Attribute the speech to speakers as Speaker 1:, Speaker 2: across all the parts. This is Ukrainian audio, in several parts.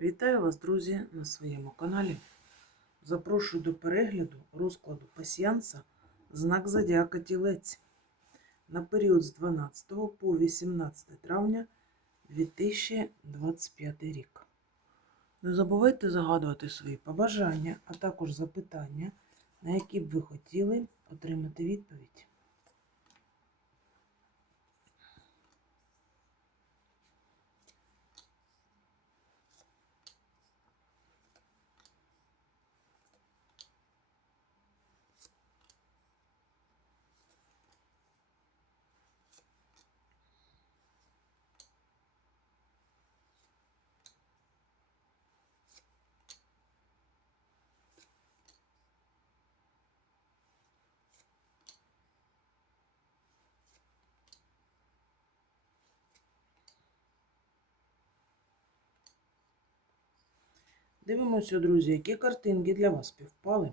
Speaker 1: Вітаю вас, друзі, на своєму каналі. Запрошую до перегляду розкладу пасіянса знак Зодіака Тілець на період з 12 по 18 травня 2025 рік. Не забувайте загадувати свої побажання, а також запитання, на які б ви хотіли отримати відповідь. Дивимося, друзі, які картинки для вас співпали.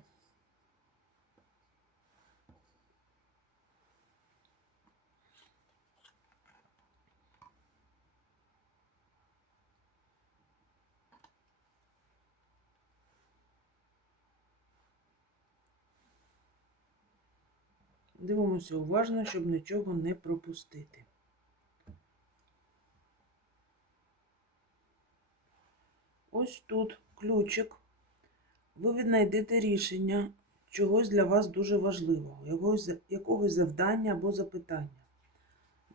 Speaker 1: Дивимося уважно, щоб нічого не пропустити. Ось тут ключик. Ви віднайдете рішення чогось для вас дуже важливого, якогось, якогось завдання або запитання.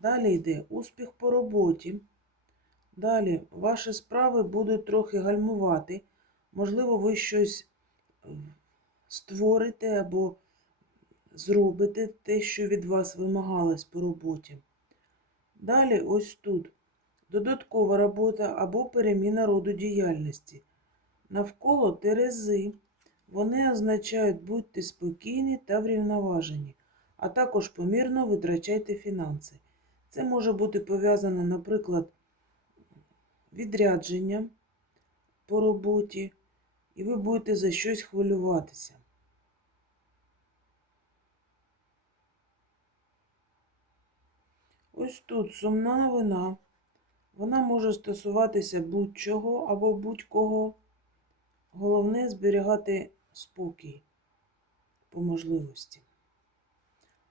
Speaker 1: Далі йде успіх по роботі. Далі ваші справи будуть трохи гальмувати. Можливо, ви щось е, створите або зробите те, що від вас вимагалось по роботі. Далі ось тут додаткова робота або переміна роду діяльності. Навколо терези вони означають будьте спокійні та врівноважені, а також помірно витрачайте фінанси. Це може бути пов'язано, наприклад, відрядженням по роботі, і ви будете за щось хвилюватися. Ось тут сумна новина. Вона може стосуватися будь-чого або будь-кого. Головне зберігати спокій по можливості.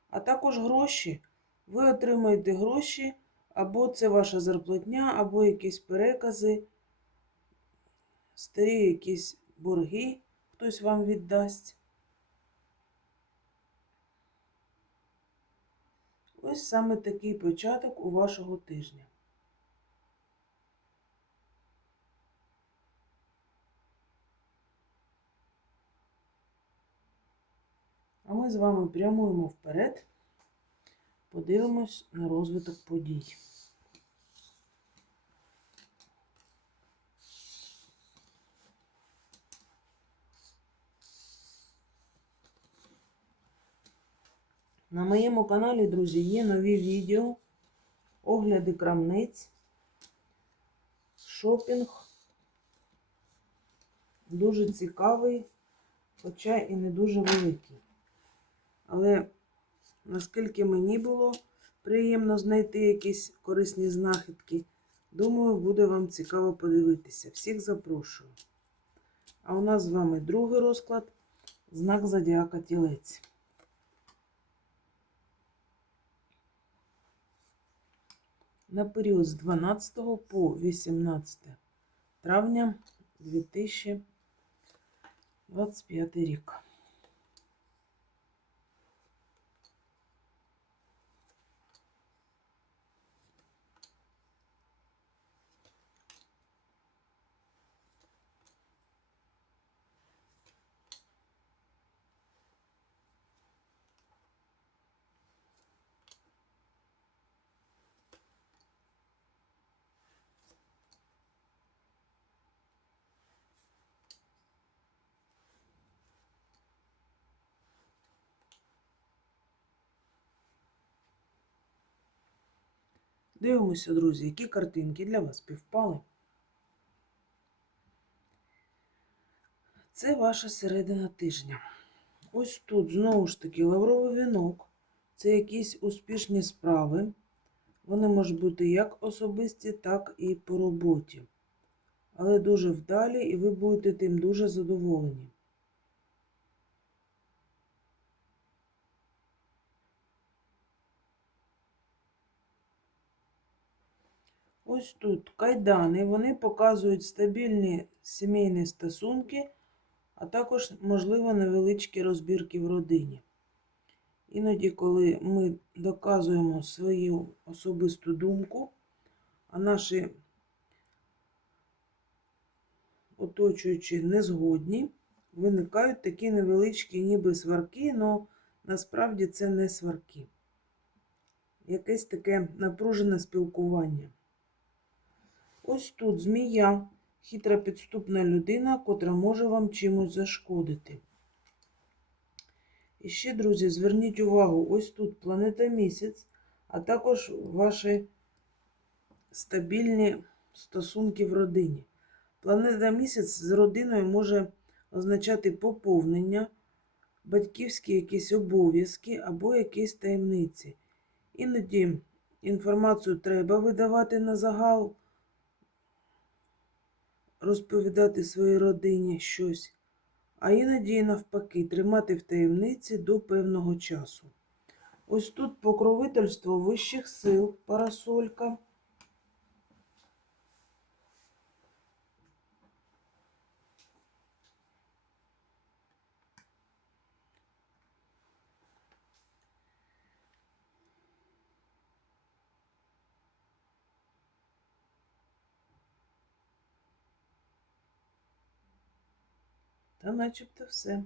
Speaker 1: А також гроші. Ви отримаєте гроші, або це ваша зарплатня, або якісь перекази, старі якісь борги хтось вам віддасть. Ось саме такий початок у вашого тижня. А ми з вами прямуємо вперед, подивимось на розвиток подій. На моєму каналі, друзі, є нові відео, огляди крамниць, шопінг. Дуже цікавий, хоча і не дуже великий. Але наскільки мені було приємно знайти якісь корисні знахідки, думаю, буде вам цікаво подивитися. Всіх запрошую. А у нас з вами другий розклад знак Зодіака Тілець. На період з 12 по 18 травня 2025 рік. Дивимося, друзі, які картинки для вас співпали. Це ваша середина тижня. Ось тут, знову ж таки, лавровий вінок. Це якісь успішні справи. Вони можуть бути як особисті, так і по роботі. але дуже вдалі, і ви будете тим дуже задоволені. Ось тут кайдани, вони показують стабільні сімейні стосунки, а також, можливо, невеличкі розбірки в родині. Іноді, коли ми доказуємо свою особисту думку, а наші оточуючі незгодні, виникають такі невеличкі ніби сварки, але насправді це не сварки. Якесь таке напружене спілкування. Ось тут змія, хитра підступна людина, котра може вам чимось зашкодити. І ще, друзі, зверніть увагу, ось тут планета місяць, а також ваші стабільні стосунки в родині. Планета місяць з родиною може означати поповнення, батьківські якісь обов'язки або якісь таємниці. Іноді інформацію треба видавати на загал, розповідати своїй родині щось, а іноді, навпаки, тримати в таємниці до певного часу. Ось тут покровительство вищих сил, парасолька. Та начебто все.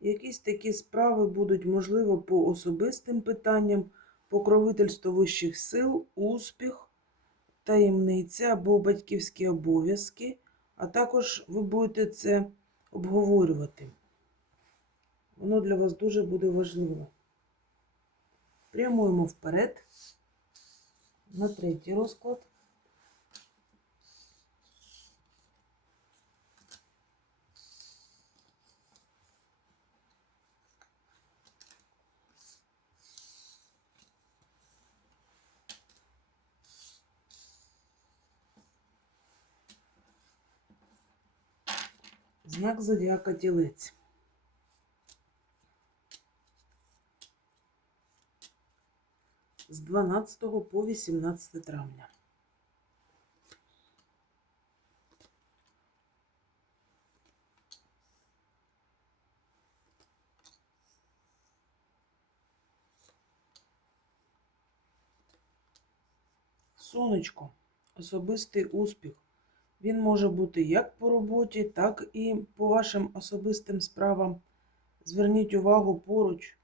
Speaker 1: Якісь такі справи будуть, можливо, по особистим питанням, покровительство вищих сил, успіх, таємниця або батьківські обов'язки, а також ви будете це обговорювати. Воно для вас дуже буде важливо. Прямуємо вперед на третій розклад. Знак зодіака тілець. З 12 по 18 травня. Сонечко. Особистий успіх. Він може бути як по роботі, так і по вашим особистим справам. Зверніть увагу поруч.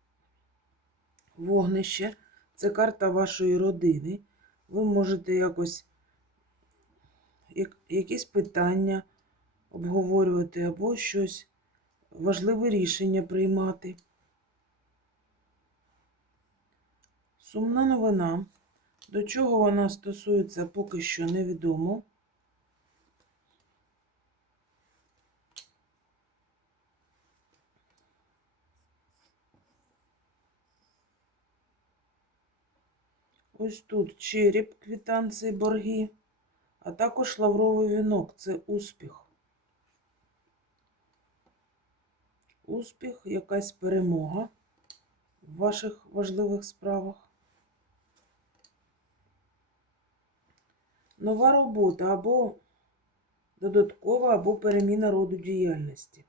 Speaker 1: Вогнище це карта вашої родини. Ви можете якось як, якісь питання обговорювати або щось важливе рішення приймати. Сумна новина. До чого вона стосується, поки що невідомо. Ось тут череп, квітанції, борги, а також лавровий вінок це успіх. Успіх, якась перемога в ваших важливих справах. Нова робота або додаткова, або переміна роду діяльності.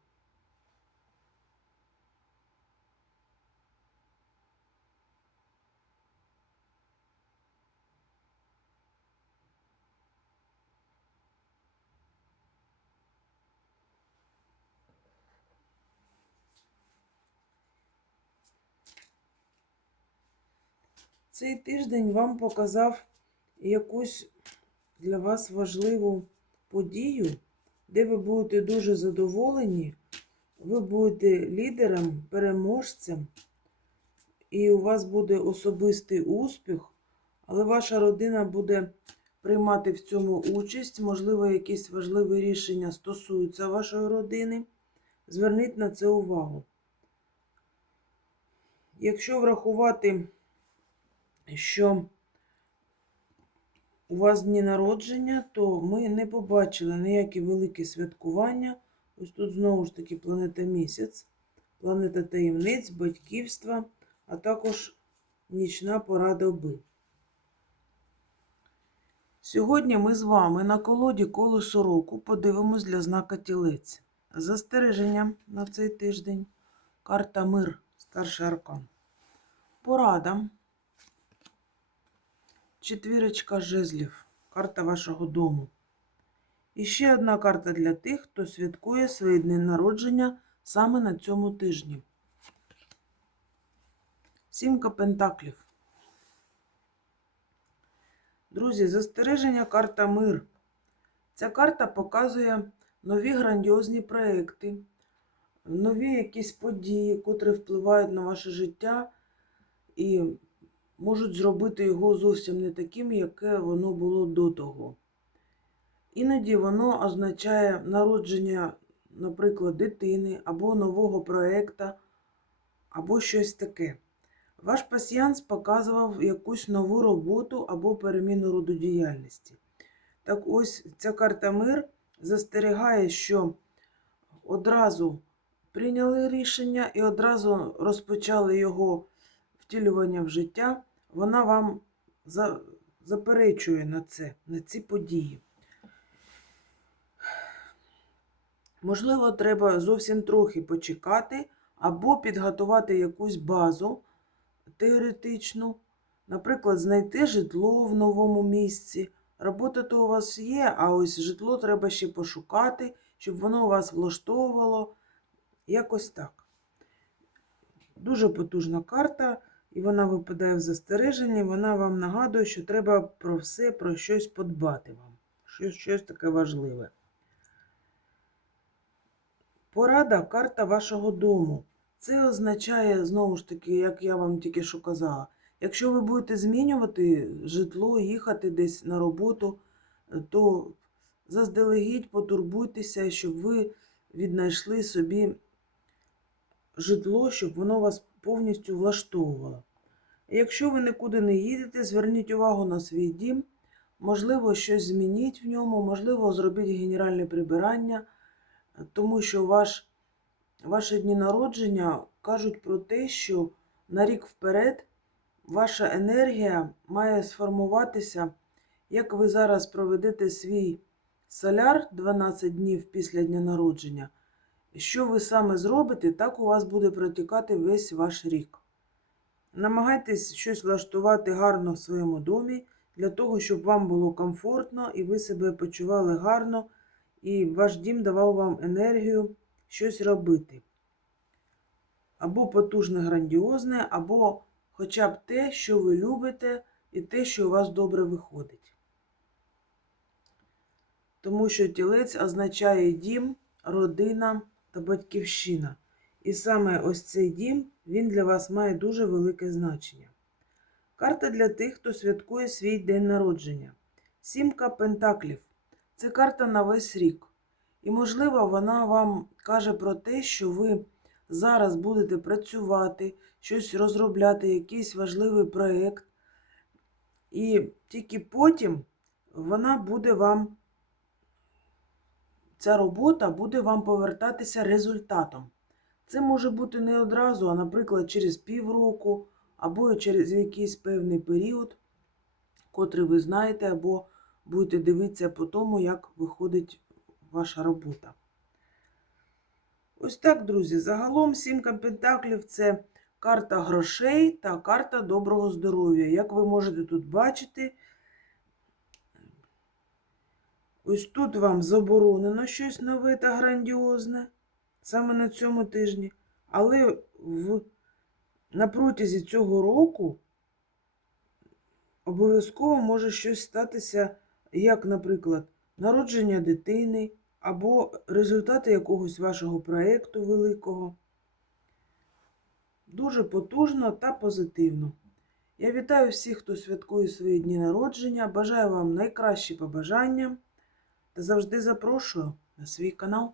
Speaker 1: Цей тиждень вам показав якусь для вас важливу подію, де ви будете дуже задоволені, ви будете лідером, переможцем, і у вас буде особистий успіх, але ваша родина буде приймати в цьому участь, можливо, якісь важливі рішення стосуються вашої родини. Зверніть на це увагу. Якщо врахувати що у вас дні народження, то ми не побачили ніякі великі святкування. Ось тут знову ж таки планета місяць, планета таємниць, батьківства, а також нічна пора доби. Сьогодні ми з вами на колоді колесо року подивимось для знака тілець. Застереження на цей тиждень. Карта Мир, старший аркан. Порада. Четвірочка жезлів. Карта вашого дому. І ще одна карта для тих, хто святкує свої дні народження саме на цьому тижні. Сімка пентаклів. Друзі, застереження карта Мир. Ця карта показує нові грандіозні проекти, нові якісь події, котрі впливають на ваше життя і можуть зробити його зовсім не таким, яке воно було до того. Іноді воно означає народження, наприклад, дитини або нового проекта, або щось таке. Ваш пасіянс показував якусь нову роботу або переміну роду діяльності. Так ось ця карта мир застерігає, що одразу прийняли рішення і одразу розпочали його втілювання в життя, вона вам за, заперечує на це, на ці події. Можливо, треба зовсім трохи почекати або підготувати якусь базу теоретичну, наприклад, знайти житло в новому місці. Робота то у вас є, а ось житло треба ще пошукати, щоб воно вас влаштовувало. Якось так. Дуже потужна карта, і вона випадає в застереженні. Вона вам нагадує, що треба про все, про щось подбати вам. Щось, щось таке важливе. Порада карта вашого дому. Це означає, знову ж таки, як я вам тільки що казала, якщо ви будете змінювати житло, їхати десь на роботу, то заздалегідь потурбуйтеся, щоб ви віднайшли собі житло, щоб воно вас повністю влаштовувало. Якщо ви нікуди не їдете, зверніть увагу на свій дім, можливо, щось змініть в ньому, можливо, зробіть генеральне прибирання, тому що ваш Ваші дні народження кажуть про те, що на рік вперед ваша енергія має сформуватися, як ви зараз проведете свій соляр 12 днів після дня народження. Що ви саме зробите, так у вас буде протікати весь ваш рік. Намагайтесь щось влаштувати гарно в своєму домі, для того, щоб вам було комфортно і ви себе почували гарно, і ваш дім давав вам енергію щось робити. Або потужне, грандіозне, або хоча б те, що ви любите, і те, що у вас добре виходить. Тому що тілець означає дім, родина та батьківщина. І саме ось цей дім, він для вас має дуже велике значення. Карта для тих, хто святкує свій день народження. Сімка Пентаклів. Це карта на весь рік. І, можливо, вона вам каже про те, що ви зараз будете працювати, щось розробляти, якийсь важливий проєкт. І тільки потім вона буде вам, ця робота буде вам повертатися результатом. Це може бути не одразу, а, наприклад, через півроку, або через якийсь певний період, котрий ви знаєте, або будете дивитися по тому, як виходить ваша робота. Ось так, друзі. Загалом сімка пентаклів це карта грошей та карта доброго здоров'я. Як ви можете тут бачити, ось тут вам заборонено щось нове та грандіозне, саме на цьому тижні. Але в, на протязі цього року обов'язково може щось статися, як, наприклад, народження дитини або результати якогось вашого проєкту великого. Дуже потужно та позитивно. Я вітаю всіх, хто святкує свої дні народження. Бажаю вам найкращі побажання завжди запрошую на свій канал.